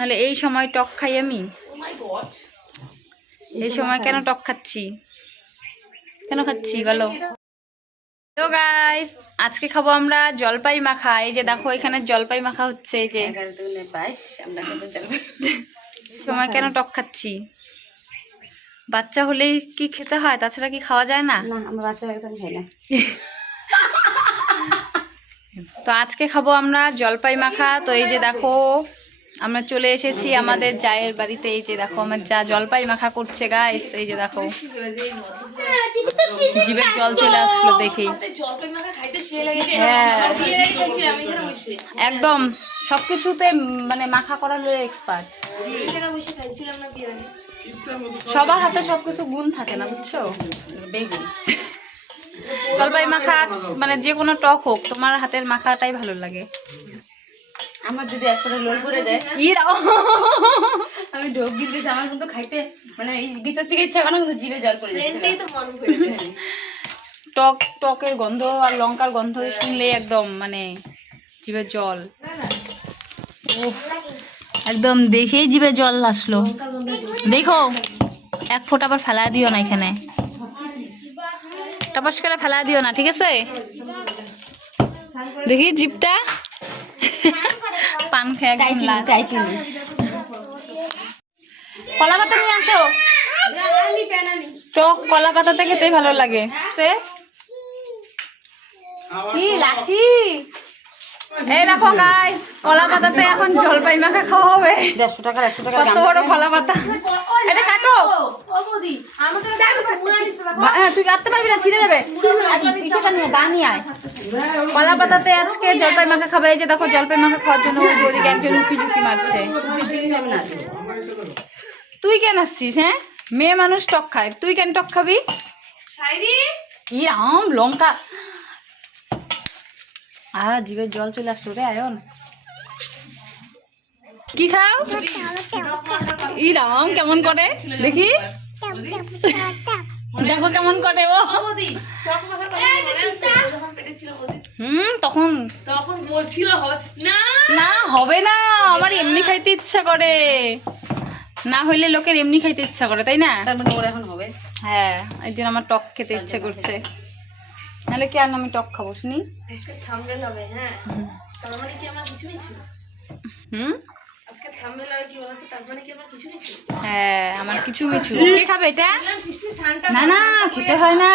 নাহলে এই সময় টক খাই আমি। এই সময় কেন টক খাচ্ছি, কেন খাচ্ছি বলো? তো গাইস আজকে খাবো আমরা জলপাই মাখা। এই যে দেখো এখানে জলপাই মাখা হচ্ছে। এই যে এই সময় কেন টক খাচ্ছি, বাচ্চা হলেই কি খেতে হয়, তাছাড়া কি খাওয়া যায় না? আমরা বাচ্চা হয়ে গেছে খাই না। তো আজকে খাবো আমরা জলপাই মাখা। তো এই যে দেখো আমরা চলে এসেছি আমাদের জায়ের বাড়িতে। এই যে দেখো আমার যা জলপাই মাখা করছে গাইস। এই যে দেখো জিভের জল চলে আসলো দেখেই। হ্যাঁ একদম সবকিছুতে মানে মাখা করার এক্সপার্ট। সবার হাতে সবকিছু গুণ থাকে না, বুঝছো? বেগুন জলপাই মাখা মানে যে কোনো টক হোক, তোমার হাতের মাখাটাই ভালো লাগে। আমার যদি একবারে লোল করে যায়, আমি ঢোক গিলতেছি, আমার কিন্তু খাইতে মানে এই ভিতর থেকে ইচ্ছা করে না, কিন্তু জিভে জল পড়ে যায়। টক টকের গন্ধ আর লঙ্কার গন্ধ শুনলে একদম মানে জিভে জল, একদম দেখেই জিভে জল আসলো। দেখো এক ফোঁটা আবার ফেলা দিও না, এখানে টপাস করে ফেলা দিও না, ঠিক আছে? দেখি জিভটা পান খেয়ে কলা পাতা নিয়ে আসো। টক কলা পাতাতে খেতে ভালো লাগে। কি লাচি, এই দেখো গাইস কলা পাতাতে এখন জলপাই মাখা খাওয়া হবে। 150 টাকা 100 টাকা কত বড় কলা পাতা, এটা কাটো। তুই কাটতে পারবি না, ছিঁড়ে দেবে। কলা পাতাতে আজকে জলপাই মাখা খাবে। এই যে দেখো জলপাই মাখা খাওয়ার জন্য ওদিকে একজন উকি ঝুঁকি মারছে। তুই কেন আসছিস? হ্যাঁ মেয়ে মানুষ টক খায়, তুই কেন টক খাবি? ই আম লঙ্কা জিভের জল চলে আসলো রে আয়ন। কি খাও? ই রাম কেমন করে দেখি, দেখো কেমন করে ও। তখন তখন বলছিল না হবে না, আমার এমনি খাইতে ইচ্ছা করে, না হইলে লোকের এমনি খাইতে ইচ্ছা করে, তাই না? তার মানে ওর এখন হবে। হ্যাঁ এই জন্য আমার টক খেতে ইচ্ছে করছে, নাহলে কি আর আমি টক খাবো শুনি। আজকে থাম্বনেল হবে। হ্যাঁ তার মানে কি আমার কিছু কিছু আজকে থাম্বনেল হবে কি বলতো, তার মানে কি আমার কিছু কিছু। হ্যাঁ আমার কিছু কিছু। কে খাবে এটা? সৃষ্টি সানটা না না খেতে হয় না।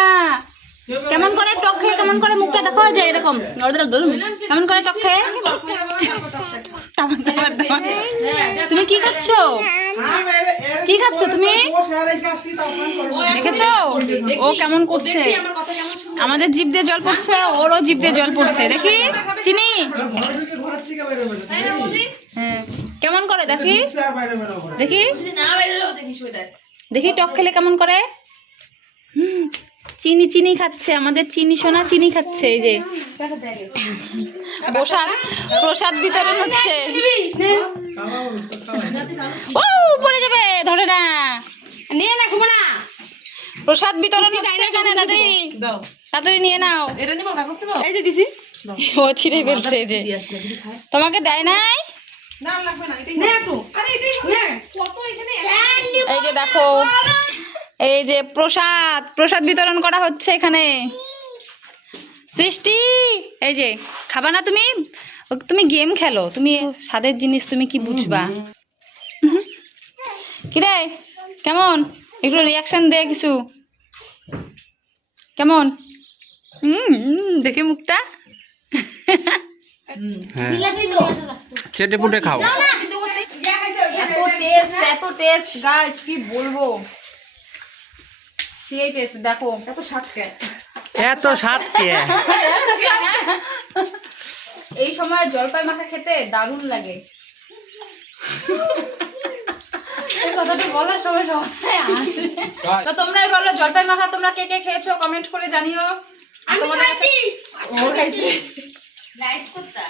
কেমন করে টক খেয়ে কেমন করে মুখটা দেখা হয় যায় এরকম, কেমন করে টক খেয়ে। তুমি কি খাচ্ছ, কি খাচ্ছ তুমি? দেখেছো ও কেমন করছে, আমাদের জিভ দিয়ে জল পড়ছে, ওরও জিভ দিয়ে জল পড়ছে। দেখি চিনি হ্যাঁ কেমন করে দেখি, দেখি দেখি টক খেলে কেমন করে। চিনি চিনি খাচ্ছে আমাদের চিনি সোনা, চিনি খাচ্ছে। এই যে প্রসাদ প্রসাদ বিতরণ হচ্ছে। ও পড়ে যাবে, ধরে না, নিয়ে না খাবো না। প্রসাদ বিতরণ হচ্ছে এখানে, তাড়াতাড়ি তাড়াতাড়ি নিয়ে নাও। এই যে দিছি, ও ছিঁড়ে ফেলছে। যে তোমাকে দেয় নাই? এই যে দেখো এই যে প্রসাদ প্রসাদ বিতরণ করা হচ্ছে এখানে। সৃষ্টি এই যে খাবা না তুমি, তুমি গেম খেলো, তুমি স্বাদের জিনিস তুমি কি বুঝবা? কিরে কেমন, একটু রিয়াকশন দে কিছু, কেমন? দেখে মুখটা চেটে পুটে খাও। এত টেস্ট এত টেস্ট গাইস কি বলবো, সেই টেস্ট। দেখো এত স্বাদ কে, এত স্বাদ কে। এই সময় জলপাই মাখা খেতে দারুণ লাগে। এই কথাটা বলার সময় সবাই হাসে। তো তোমরাই বলো জলপাই মাখা তোমরা কে কে খেয়েছো কমেন্ট করে জানিও। তোমাদের কাছে ও খাইছে লাইভ করতে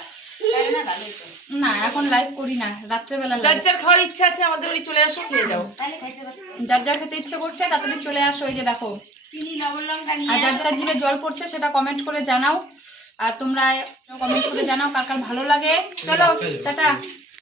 না, এখন লাইভ করি না, রাত্রেবেলা। যার যার খাওয়ার ইচ্ছা আছে আমাদের বাড়ি চলে আসো, খেয়ে যাও। যার যার খেতে ইচ্ছে করছে তাড়াতাড়ি চলে আসো। এই যে দেখো চিনি লবণ লঙ্কা নিয়ে, আর যার যার জিভে জল পড়ছে সেটা কমেন্ট করে জানাও। আর তোমরা কমেন্ট করে জানাও কার কার ভালো লাগে। চলো টাটা।